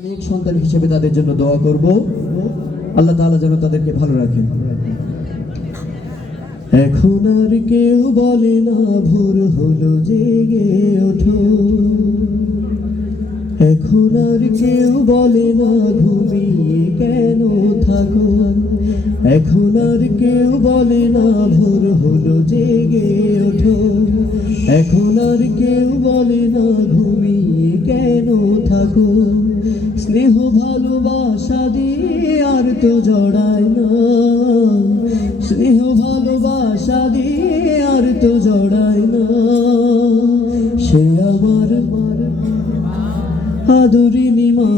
নেক সন্তান হিসেবে তাদের জন্য দোয়া করব। আল্লাহ তাআলা যেন তাদেরকে ভালো রাখেন। এখন আর কেউ বলে না, ভোর হলো, জেগে ওঠো। এখন আর কেউ বলে না, ঘুমিয়ে কেন থাকো? এখন আর কেউ বলে না, ভোর হলো, জেগে ওঠো। এখন আর কেউ বলে না, ঘুমিয়ে কেন থাকো? স্নেহ ভালোবাসা দিয়ে আর তো জড়ায় না। স্নেহ ভালোবাসা দিয়ে আর তো জড়ায় না। সে আমার মার আদরিনী মা,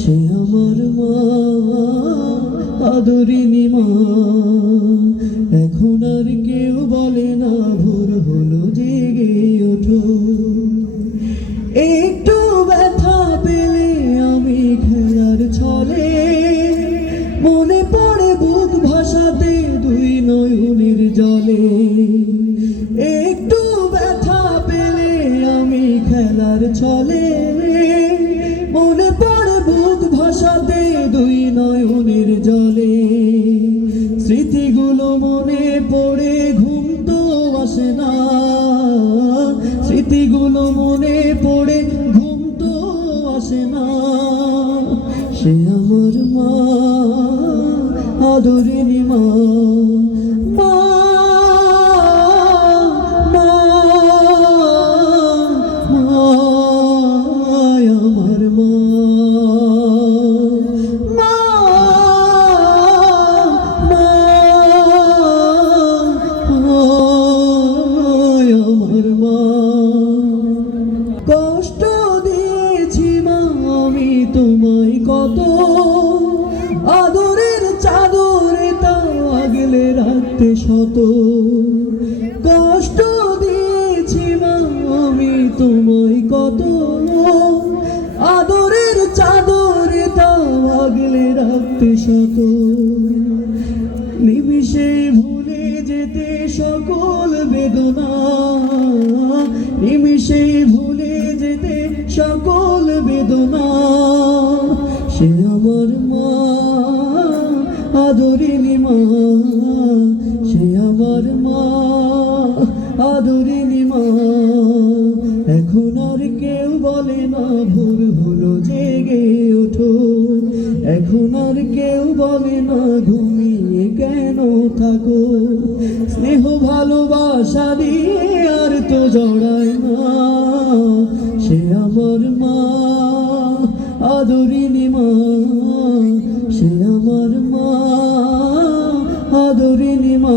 সে আমার মা আদরিনী মা। এখন আর কেউ বলে না, ভোর হলো জেগে ওঠো। একটু ব্যথা পেলে আমি খেলার ছলে। মনে পড়ে বুক ভাসাতে দুই নয়নের জলে। স্মৃতিগুলো মনে পড়ে, ঘুম তো আসে না। স্মৃতিগুলো মনে পড়ে, ঘুম তো আসে না। সে আমার মা আদরিনী মা মা। তোমায় কত। আদরের চাদরে তা আগলে রাখতে শত। কষ্ট দিয়েছি মা, আমি তোমায় কত। আদরের চাদরে তা আগলে রাখতে শত। নিমিষে ভুলে যেতে সকল বেদনা। নিমিষে ভুলে যেতে সকল বেদনা। সে আমার মা আদরিনী মা, সে আমার মা আদরিনী মা। এখন আর কেউ বলে না ভোর হলো জেগে ওঠো। এখন আর কেউ বলে না, ঘুমিয়ে কেন থাকো? স্নেহ ভালোবাসা দিয়ে আর তো জড়ায় না। সে আমার মা আদরিনী আদরিনী মা